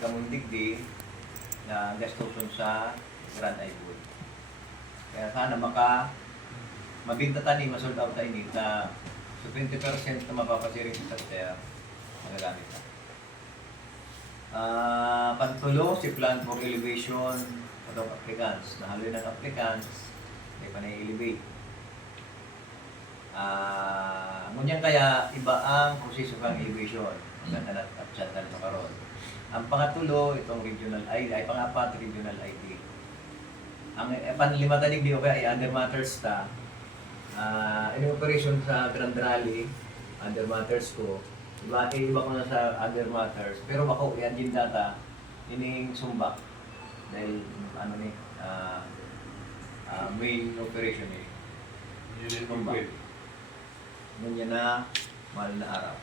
kamundig di na gastuson sa Grand Idol. Kaya sana mabinta tani, masold out tayo nita. So 20% na mapapasiring sa kaya magagamit na. Pantulo, si plan for elevation of applicants. Nahaloy ng applicants, may panay-elevate. Ngunyan kaya iba ang proseso ng elevation. Ganda na chat na karon. Ang pangatulo, itong regional ID, ay pangapat, regional ID. Ang panlima tanig di o kaya ay under matters ta. In operation sa Grand Rally, under matters ko. Iba ko na sa under matters. Pero bako, yan din data, ining sumbak. Dahil, ano ni, main operation eh. Sumbak. Ngunyan na, mahal na araw.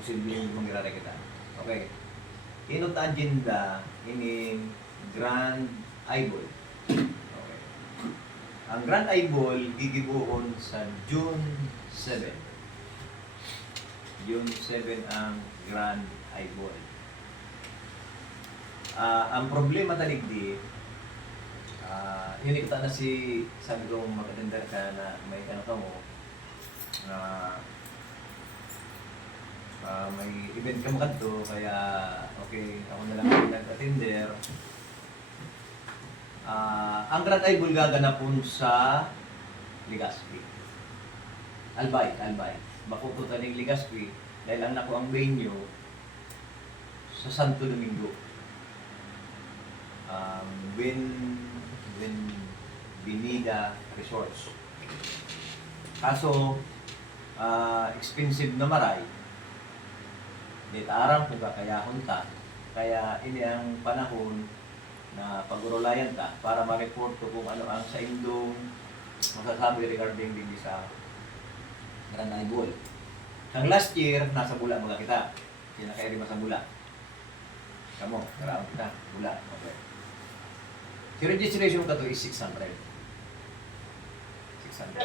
Posibleng mangyari kita. Okay. Inot agenda ining Grand Eyeball. Okay. Ang Grand Eyeball gigibuon sa June 7. June 7 ang Grand Eyeball. Ang problema taligdi, yun ikita na sabi kong mag-attender ka na may ano ka mo, may event ka mo kanto, kaya okay, ako na lang ang nag-attender. Ang Grand Eyeball gaganapon sa Legazpi. Albay. Bakuto taning Legazpi dahil ang naku ang venue sa Santo Domingo. Binida Resorts. Kaso, expensive na maray. Dito arang kung kakayahon ta. Kaya ini ang panahon na pag-urulayan ta para ma-report ko kung ano ang sa indong masasabi regarding din sa Grand Eyeball. Ang last year, nasa bula mga kita. Kaya na kayo sa bula. Kamu, karaan kita. Bula. Okay. Si registration ka to is 600. 600.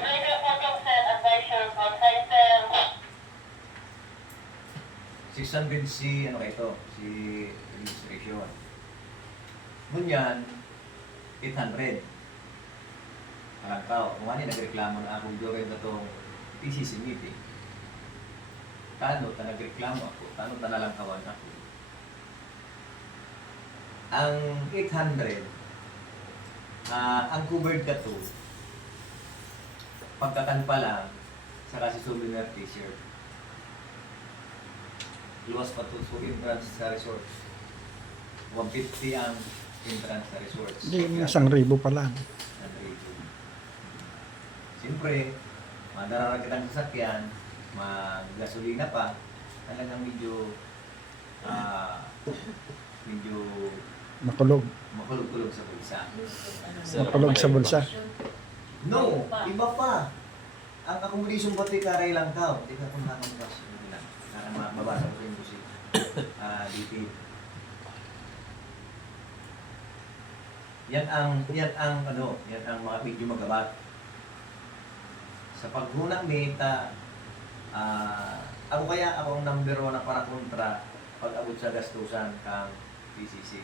600 si ano kayo to, si registration. Ngunyan, 800. Alam ka, kung ano nagreklamo na ako during na itong PCC meeting. Tano ta nagreklamo ako, tano ta nalang kawan ako. Ang 800, ang covered ka to, pagkakan pa lang, saka si souvenir t-shirt. Luwas pa to so entrance sa resort. 150 ang entrance sa resort. Hindi, 1,000 pa lang. 1,000. Siyempre, madarara kitang sasakyan, mag-gasolina pa, talagang medyo Makulog. makulog-kulog sa bulsa. Makulog sa bulsa. No, iba pa. Ang accommodation ba ito'y karay lang tao? Hindi ka kung nakakabas. Mabasa ko sa yung busi. DP. Yan ang mga video magabat. Sa paghunang meta, ako ang number 1 na para kontra pag-abot sa gastusan kang PCC.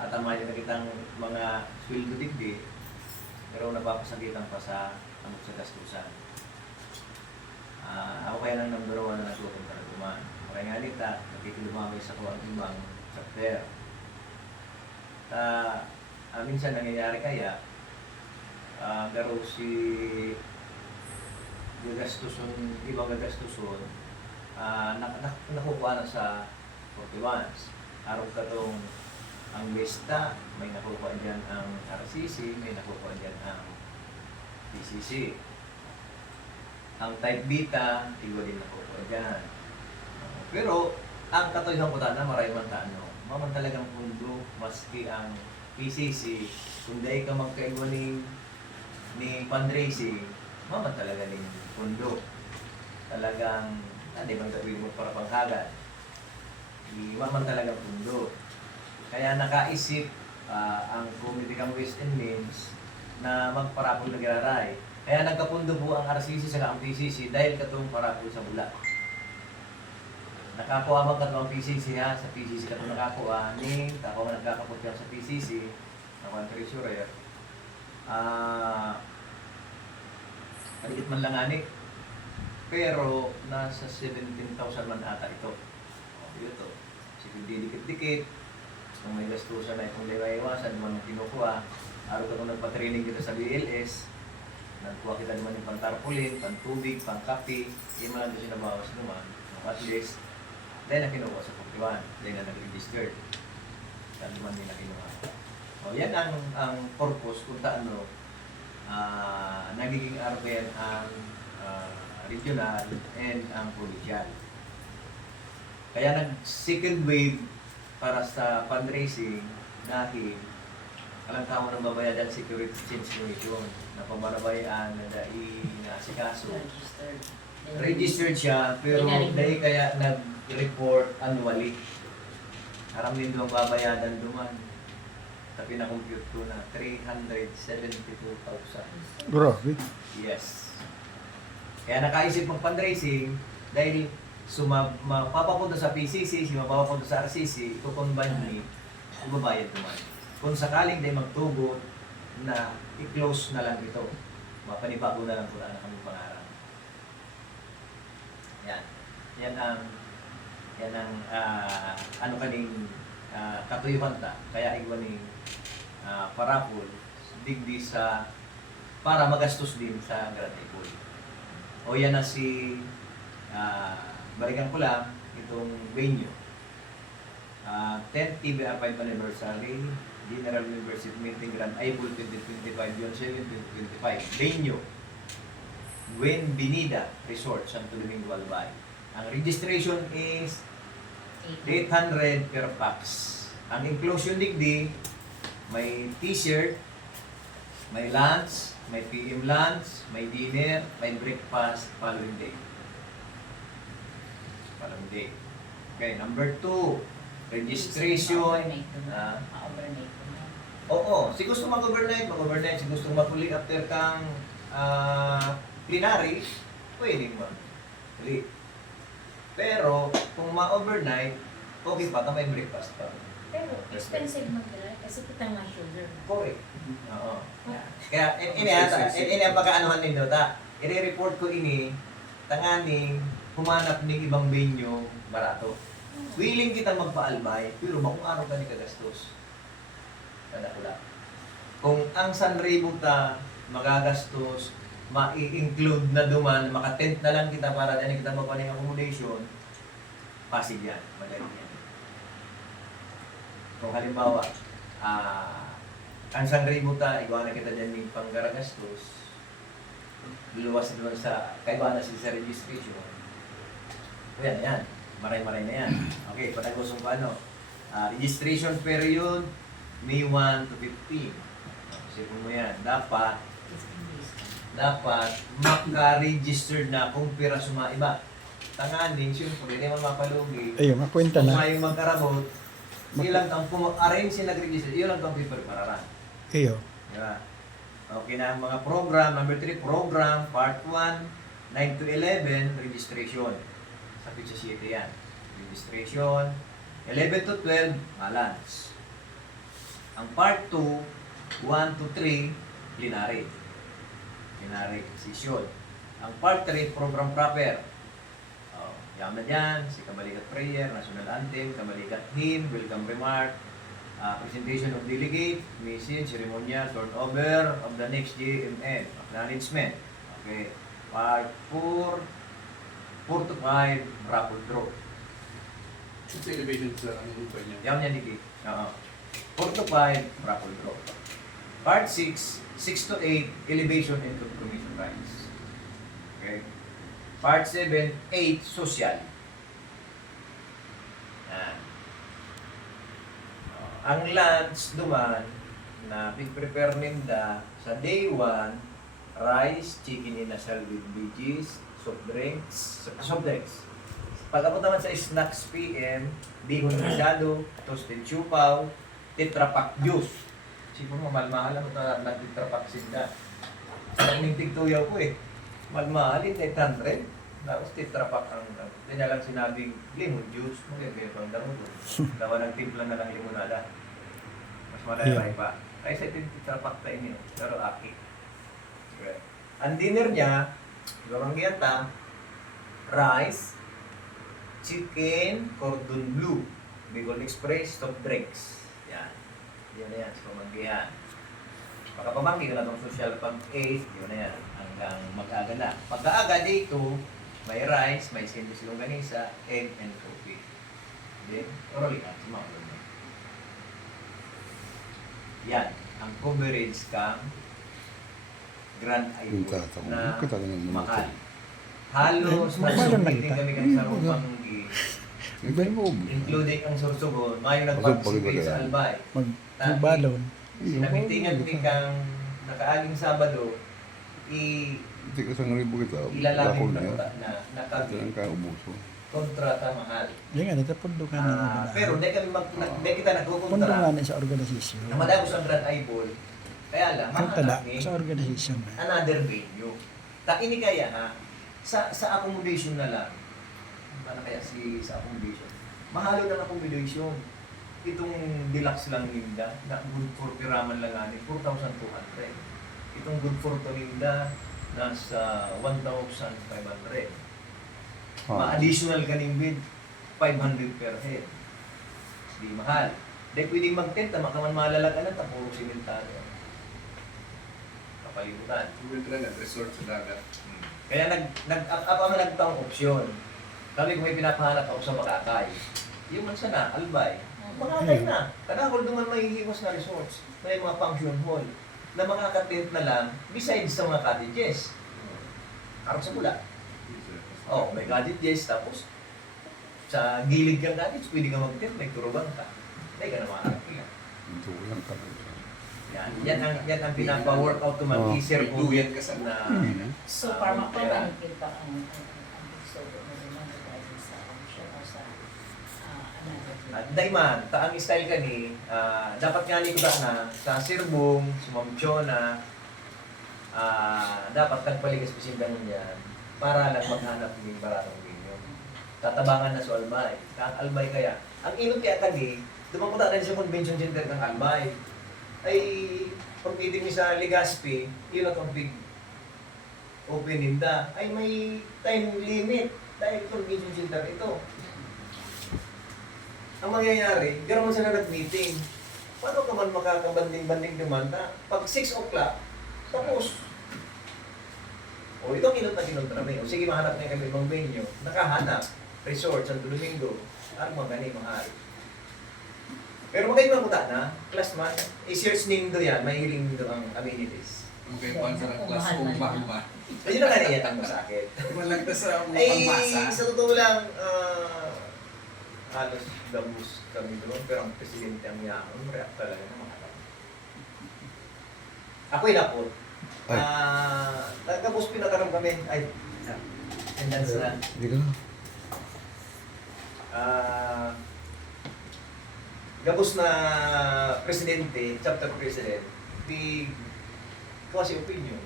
Atamayan na kitang mga sweldo digdi, pero napapasagitan pa sa abot sa gastusan. Ako kaya ng number 1 na nagkukunta na dumaan. Kaya nga nita, nakikilumamay sa kuwang ibang chapter. Minsan nangyayari kaya, garo si ibang gagastuson, nakukuha na sa 41s. Araw ka tong ang Vista, may nakukuha dyan ang RCC, may nakukuha dyan ang PCC. Ang type beta, iwa din nakukuha dyan. Pero, ang katoyang ko na maray man maman talagang pundo, maski ang PCC, kung dahil ka magkaiwa ni fundraising, maman talaga ni pundo. Talagang, hindi man gawin mo para panghagan. Maman talagang pundo. Kaya nakaisip ang Committee ng Ways and Means na magparapol na giraray. Kaya nagkapundo po ang RCC sa ang PCC dahil katong parapol sa bula. nakakuha man ka ang PCC ha, sa PCC ka ito nakakuha, ning, ako nagkakapot yan sa PCC, ako ang treasurer, kaligit man lang ani, pero nasa 17,000 man ata ito. Ito. Sige, didikit-dikit, kung may gastusan na itong liwa-iwasan, naman ang kinukuha, araw ka nung nagpa-training dito sa BLS, nagkuha kita naman yung pang-tarpaulin, pang-tubig, pang-kape, yung mga doon sinabawas naman, at least, dahil na kinuha sa 41, dahil na nag-registered. Dahil naman din na kinuha. O, yan ang purpose kung taano nagiging RBN ang regional and ang provincial. Kaya nag-second wave para sa fundraising dahil alang tao ng babayadan security change commission na pamarabayan na dahil naasikaso. Registered siya, pero dahil kaya nag-report annually. Aram din doon babayadan duman. Tapi na-compute ko na 372,000. Grabe. Yes. Kaya nakaisip ng fundraising dahil mapapapunta sa PCC, mapapapunta sa RCC, ikukonban ni, ibabayad naman. Kung sakaling dahil magtugot na i-close na lang ito, mapanibago na lang po na kami pangarap. Yan. Yan ang ano kaning katuyuhan ta. Kaya igwa ni parapol digdi sa para magastos din sa Grand Ipol. O yan na si balikan ko lang itong venue. 10th TBR 5 anniversary General University Meeting Grand Ipol 2025 June 7, 2025. Venue Gwen Binida Resort, Santo Domingo, Albay. Ang registration is 800 per pax. Ang inclusion digdi, may t-shirt, may lunch, may PM lunch, may dinner, may breakfast following day. Following day. Okay, number 2, registration. Oo, si gusto mag-overnight, mag-overnight. Si gusto mag-uli after kang plenary, pwede mo. Uli. Pero, kung ma-overnight, okay pa, may breakfast pa. Pero expensive man pala kasi kita nga sugar. Correct. Oo. Kaya, ini ang pagkaanuhan ninyo, ta. I-report ko ini, tanganing, humanap ng ibang venue, barato. Willing kita magpaalbay, pero kung ano ka ni kagastos. Kada ko lang. Kung ang Sanribo ta, magagastos, ma-include na duman, maka-tent na lang kita para dahil kita magpaning accommodation, Pasig yan, madali yan. Kung halimbawa, ang Sanribo ta, igawa na kita dyan yung panggaragastos, luluwas na sa kaibahan na sa registration. O yan. Maray-maray na yan. Okay, patagusong pa ano. Registration period, May 1 to 15. Isipin mo yan. Dapat maka-registered na kung pira sumaiba. Tanganin, siyempre, hindi man mapalugi. Ayun, makwenta Kung na. mayong magkaramot, ilang kang arrange yung nag-register, yun lang kang paper pararan. Iyo. Diba? Okay na ang mga program. Number 3, program, part 1, 9 to 11, registration. Sa Pizza City yan. Registration. 11 to 12, balance. Ang part 2, 1 to 3, plenary. Plenary session. Ang part 3, program proper. Yaman yan, si Kabalikat Prayer, National Anthem, Kabalikat Hymn, Welcome Remark, presentation of delegate, message, ceremonial, turnover of the next GMN, acknowledgement. Okay. Part 4 to 5, raffle draw. Ito elevation sa ano pa niya. Yaman yan, Diki. 4 to 5, raffle draw. Part 6, 6 to 8, elevation and confirmation rights. Okay. Part 7, 8, social. Yan. Ang lunch duman na prepare ninda sa day 1, rice, chicken inasal with veggies, soft drinks. Pagkapot naman sa snacks PM, bihon masyado, toasted chupaw, tetra pak juice. Sipon mo, mahal-mahal ako na tetra pak sinda. Sa tigtuyaw ko eh. Mahal-mahal, 800. Tapos Tetra Pak ang, hindi na lang sinabing lemon juice, magiging pang damo doon. Dawa nagtimpla na lang limonada. Mas malaray pa. Kaya sa Tetra Pak tayo niyo, pero aki. Okay. Ang dinner niya, barangay ta, rice, chicken, cordon bleu, Bicol Express, soft drinks. Yan. Yan na yan, sa pamanggihan. Pagkapamanggi ka na itong social pag-8, yun na yan, hanggang mag-aga na. Pagka-aga dito, may rice, may sindis longganisa, egg, and coffee. Then, orally ka, sumakot na. Yan, ang coverage kang Grand Yung Island tata ko, na kita ko ng mahal. Halos Mahal lang nasumiting kita. kami kan sa Rumanggi, Iba mo. including ang Sorsogon, may Pagod, nagpag-sipil pagod, sa Albay. Magbalon. Sinabitingan mi kang nakaaling Sabado, Hindi ka sa ngaribo kita. ilalangin na na yan. utak na Ito nakagi lang ka umuso. kontrata mahal. Yan nga, ito pundo ka na. Pero hindi kami hindi kita Pundo nagkukontra nga na sa organisasyon. na madagos ang Grand Eyeball. Kaya lang, Ang tada mahanap ni sa organisasyon. another venue. Ta ini kaya ha, sa accommodation na lang. Ano kaya sa accommodation? Mahalo ng accommodation. Itong deluxe lang Linda, na good for piraman lang ani, 4,200. Itong good for Tolinda, nasa 1,500. Ma-additional kaning bid, 500 per head. Di mahal. Di pwedeng mag-tent, makaman malalaga na, tapos simentaryo. Kapalibutan. Pumunta na resort sa dagat. Kaya nagtaong opsyon. Sabi ko may pinapahanap ako sa Makakay. Yung man sana, Albay. Makakay na. Kanakol duman may hiwas na resorts. May mga function hall na makaka-tent na lang besides sa mga cottages. Harap sa pula. Oh, may cottages tapos sa gilid kang cottage, pwede ka mag-tent, may turuban ka. Hindi ka na makaharap yan. Ito lang ka. Yan ang pinapa-workout ko mag-easier May po duyan ka sa So, parang magpapanig kita ang gusto ko na naman dahil sa option o sa another. Daiman, ang style ka ni, dapat nga ni ko na sa Sirbong, sa Mamchona, dapat nagpaligas pasindan niyan para lang maghanap ng baratong ninyo. Tatabangan na sa Albay. Ang Albay kaya. Ang inot kaya kani, dumapunta rin sa convention center ng Albay. Ay, pag meeting ni sa Legazpi, yun at ang big opening da. Ay, may time limit dahil convention center ito. Ang mangyayari, gano'n sila nag-meeting. Paano ka man makakabanding-banding demanda? Pag 6 o'clock, tapos. O ito ang kinot na kinontrami. O sige, mahanap na kami ibang venue. Nakahanap. Resort, Santo Domingo. Ano mga gani, mahal. Pero magkayo mga na, class man, i-search nindo yan, mahiling nindo ang amenities. Ang kayo pa sa class kung ba. Ayun na ganyan ang masakit. Malagdas sa Ay, pangmasa. sa totoo lang, halos gabus kami doon, pero ang presidente ang yaon, react talaga na makakap. Ako'y napot. Ay. Nagkabus pinakaram kami. Ay, attendance na. Hindi ka na. Gabus na presidente, chapter president, di kasi opinion.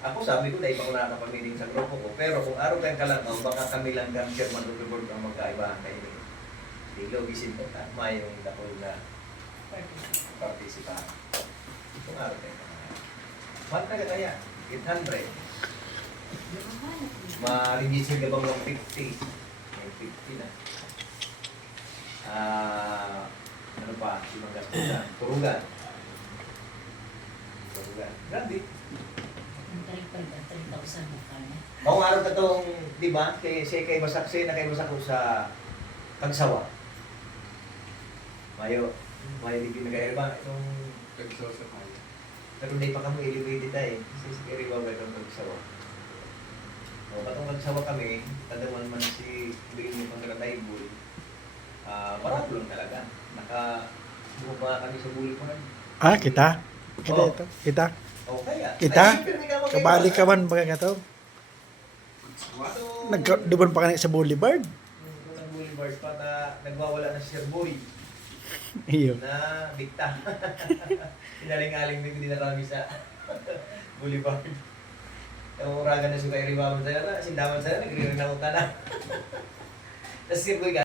Ako sabi ko, dahil pa ko nakakapag-meeting sa grupo ko, pero kung araw tayong kalagaw, baka kami lang ang chairman of the board ang magkaibahan kayo. Di logisin ko, tama yung dakol na participahan. Kung araw tayong kalagaw. Mahal ka kaya? 800. Ma-register ka bang 150? May 50 na. Ano pa? Simang gastusan. Turugan. Grabe. Ang 3,000 na kanya. Kung araw ka itong, di ba, kay Masakse na kay Masako sa Pagsawa. Mayo ligin na kayo ba? Itong, Kagsaw sa kanya. pero hindi pa kami elevated na eh. Kasi si Kiri Baba itong Pagsawa. O, patong Pagsawa kami, tadaman man si Bigin yung Pangkalataybul. Marami lang talaga. Bumaba kami sa bulik mo rin. Kita? Kita Oh. ito? Kita? O kaya. Kita? Ay, siyempre, may kamag- Kabali ka man ba nga ito? So, Nagduban pa ka sa Boulevard? Ng Boulevard pa na nagwawala na si Sir Boy Iyo. na dikta. Inaling-aling din din na kami sa Boulevard. Yung uragan na si Kairi Mama sa'yo na, sindaman sa'yo, nagre-rin na. Tapos si Boy